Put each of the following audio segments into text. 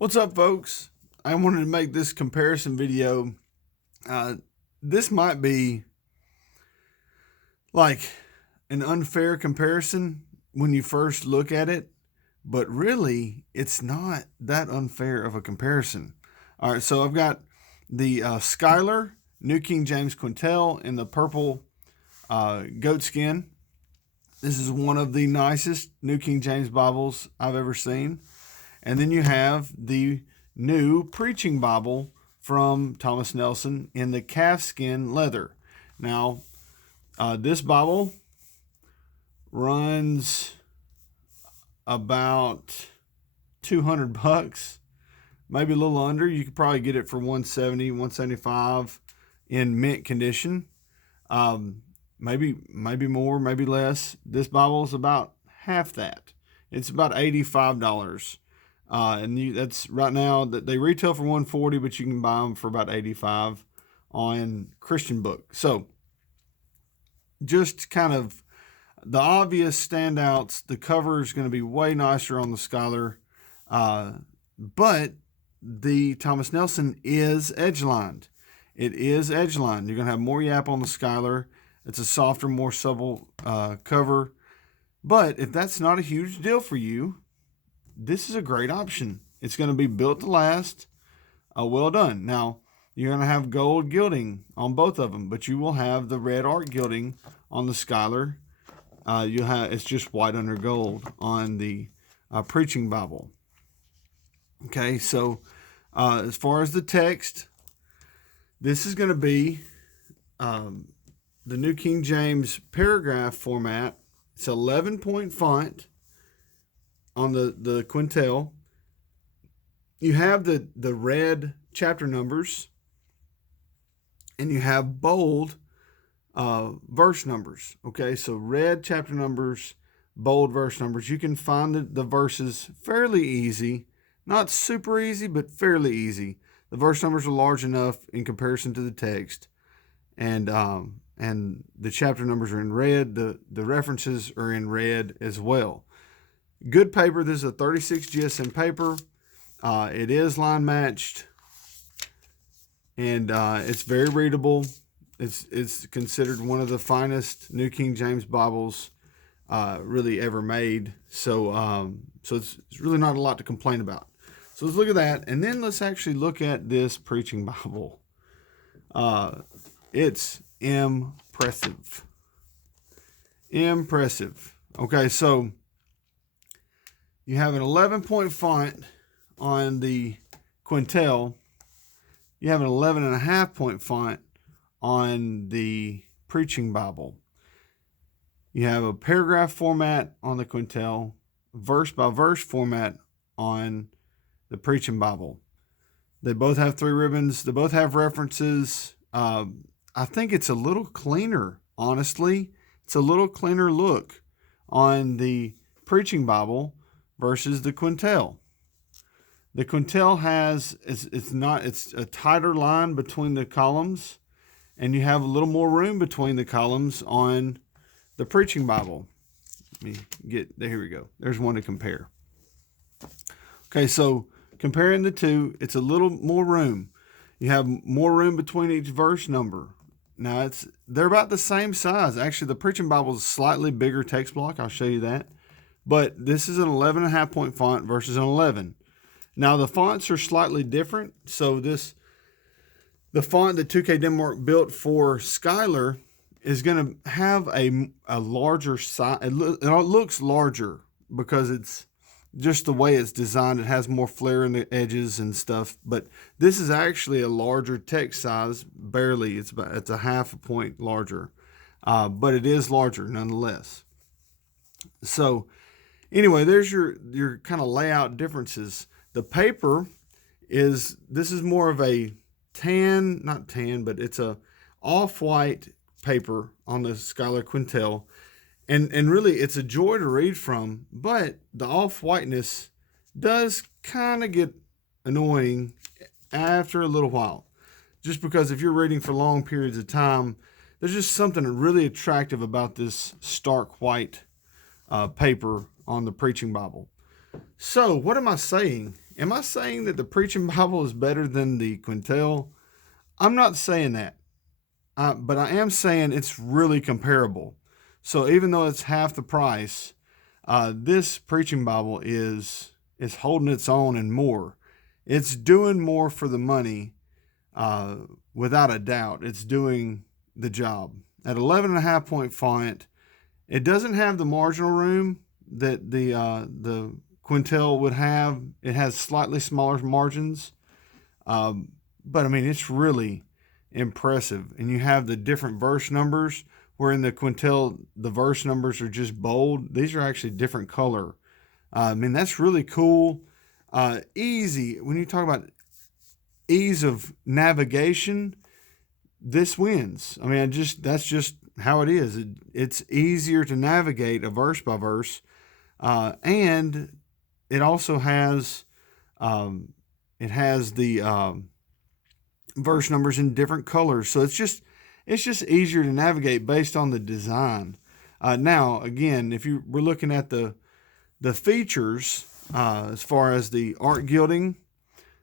What's up, folks? I wanted to make this comparison video. This might be like an unfair comparison when you first look at it, but really it's not that unfair of a comparison. All right, so I've got the Schuyler New King James Quentel in the purple goat skin. This is one of the nicest New King James Bibles I've ever seen. And then you have the new Preaching Bible from Thomas Nelson in the calfskin leather. Now, this Bible runs about $200, maybe a little under. You could probably get it for $170, $175 in mint condition. Maybe more, maybe less. This Bible is about half that. It's about $85. That's right now that they retail for $140, but you can buy them for about $85 on Christian Book. So just kind of the obvious standouts. The cover is going to be way nicer on the Schuyler, but the Thomas Nelson is edge-lined. It is edge-lined. You're going to have more yap on the Schuyler. It's a softer, more supple cover. But if that's not a huge deal for you, this is a great option. It's going to be built to last. Well done. Now, you're going to have gold gilding on both of them, but you will have the red art gilding on the Schuyler. It's just white under gold on the Preaching Bible. Okay, so as far as the text, this is going to be the New King James paragraph format. It's 11-point font on the Quentel. You have the red chapter numbers, and you have bold verse numbers. Okay, so red chapter numbers, bold verse numbers. You can find the verses fairly easy. Not super easy, but fairly easy. The verse numbers are large enough in comparison to the text. And the chapter numbers are in red. The references are in red as well. Good paper. This is a 36 GSM paper. It is line matched, and it's very readable. It's considered one of the finest New King James Bibles really ever made. So it's really not a lot to complain about. So let's look at that, and then let's actually look at this Preaching Bible. It's impressive. Impressive. Okay, so you have an 11-point font on the Quentel. You have an 11.5-point font on the Preaching Bible. You have a paragraph format on the Quentel, verse-by-verse format on the Preaching Bible. They both have 3 ribbons. They both have references. I think it's a little cleaner, honestly. It's a little cleaner look on the Preaching Bible versus the Quentel. The Quentel it's a tighter line between the columns, and you have a little more room between the columns on the Preaching Bible. Here we go. There's one to compare. Okay, so comparing the two, it's a little more room. You have more room between each verse number. Now they're about the same size. Actually, the Preaching Bible is a slightly bigger text block. I'll show you that. But this is an 11.5-point font versus an 11. Now, the fonts are slightly different. So the font that 2K Denmark built for Schuyler is going to have a larger size. It looks larger because it's just the way it's designed. It has more flare in the edges and stuff. But this is actually a larger text size. Barely. It's a half a point larger. But it is larger nonetheless. So anyway, there's your kind of layout differences. The paper this is more of a not tan, but it's a off-white paper on the Schuyler Quentel. And really, it's a joy to read from, but the off-whiteness does kind of get annoying after a little while. Just because if you're reading for long periods of time, there's just something really attractive about this stark white paper on the Preaching Bible. So what am I saying? am I saying that the Preaching Bible is better than the Quentel? I'm not saying that, but I am saying it's really comparable. So even though it's half the price, this Preaching Bible is holding its own and more. It's doing more for the money, without a doubt. It's doing the job. At 11.5 point font, it doesn't have the marginal room that the Quentel would have. It has slightly smaller margins, but I mean, it's really impressive. And you have the different verse numbers, where in the Quentel, the verse numbers are just bold. These are actually different color. I mean, that's really cool. Easy. When you talk about ease of navigation, this wins. I mean, that's just how it is. It's easier to navigate a verse by verse, and it also has the verse numbers in different colors. So it's just easier to navigate based on the design. Now, again, if you were looking at the features, as far as the art gilding,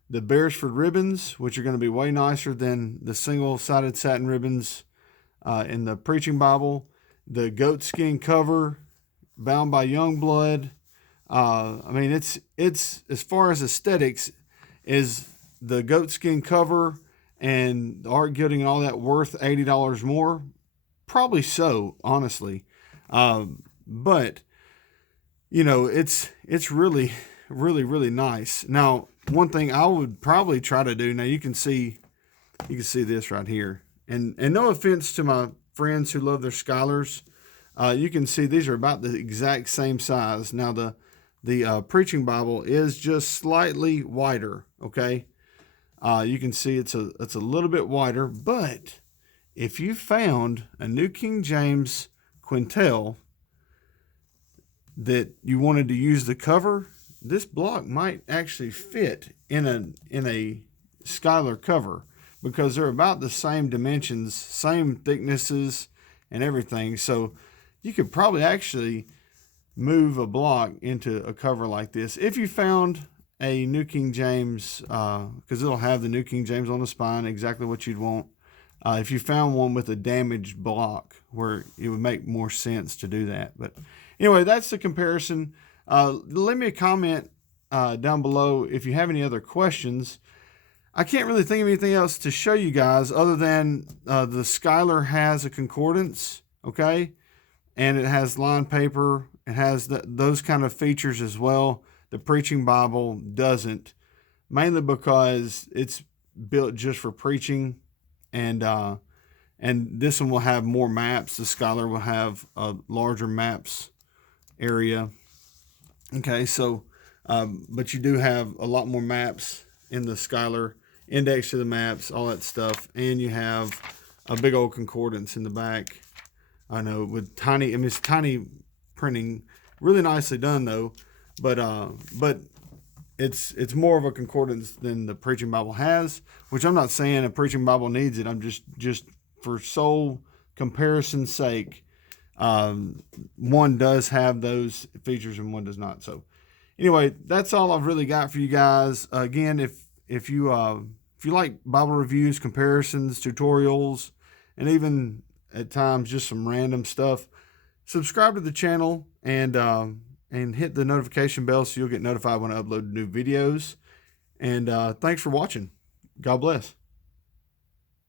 the Beresford ribbons, which are going to be way nicer than the single-sided satin ribbons in the Preaching Bible, the goatskin cover, bound by Youngblood. I mean, it's as far as aesthetics, is the goatskin cover and the art gilding and all that worth $80 more? Probably so, honestly. But you know, it's really, really, really nice. Now, one thing I would probably try to do, now you can see this right here. And no offense to my friends who love their Skylers, you can see these are about the exact same size. Now the Preaching Bible is just slightly wider, okay? You can see it's a little bit wider, but if you found a New King James Quentel that you wanted to use the cover, this block might actually fit in a Skylar cover, because they're about the same dimensions, same thicknesses and everything. So you could probably actually move a block into a cover like this if you found a New King James, because it'll have the New King James on the spine, exactly what you'd want. If you found one with a damaged block, where it would make more sense to do that. But anyway, that's the comparison. Leave me a comment down below if you have any other questions. I can't really think of anything else to show you guys other than the Skylar has a concordance, okay? And it has lined paper. It has those kind of features as well. The Preaching Bible doesn't, mainly because it's built just for preaching. And this one will have more maps. The Skylar will have a larger maps area. Okay, so, but you do have a lot more maps in the Skylar, index to the maps, all that stuff. And you have a big old concordance in the back. I know, with tiny, I mean, it's tiny printing, really nicely done though. But it's more of a concordance than the Preaching Bible has, which I'm not saying a Preaching Bible needs it. I'm just for sole comparison's sake, one does have those features and one does not. So anyway, that's all I've really got for you guys. Again, if you like Bible reviews, comparisons, tutorials, and even at times just some random stuff, subscribe to the channel and hit the notification bell so you'll get notified when I upload new videos. And thanks for watching. God bless.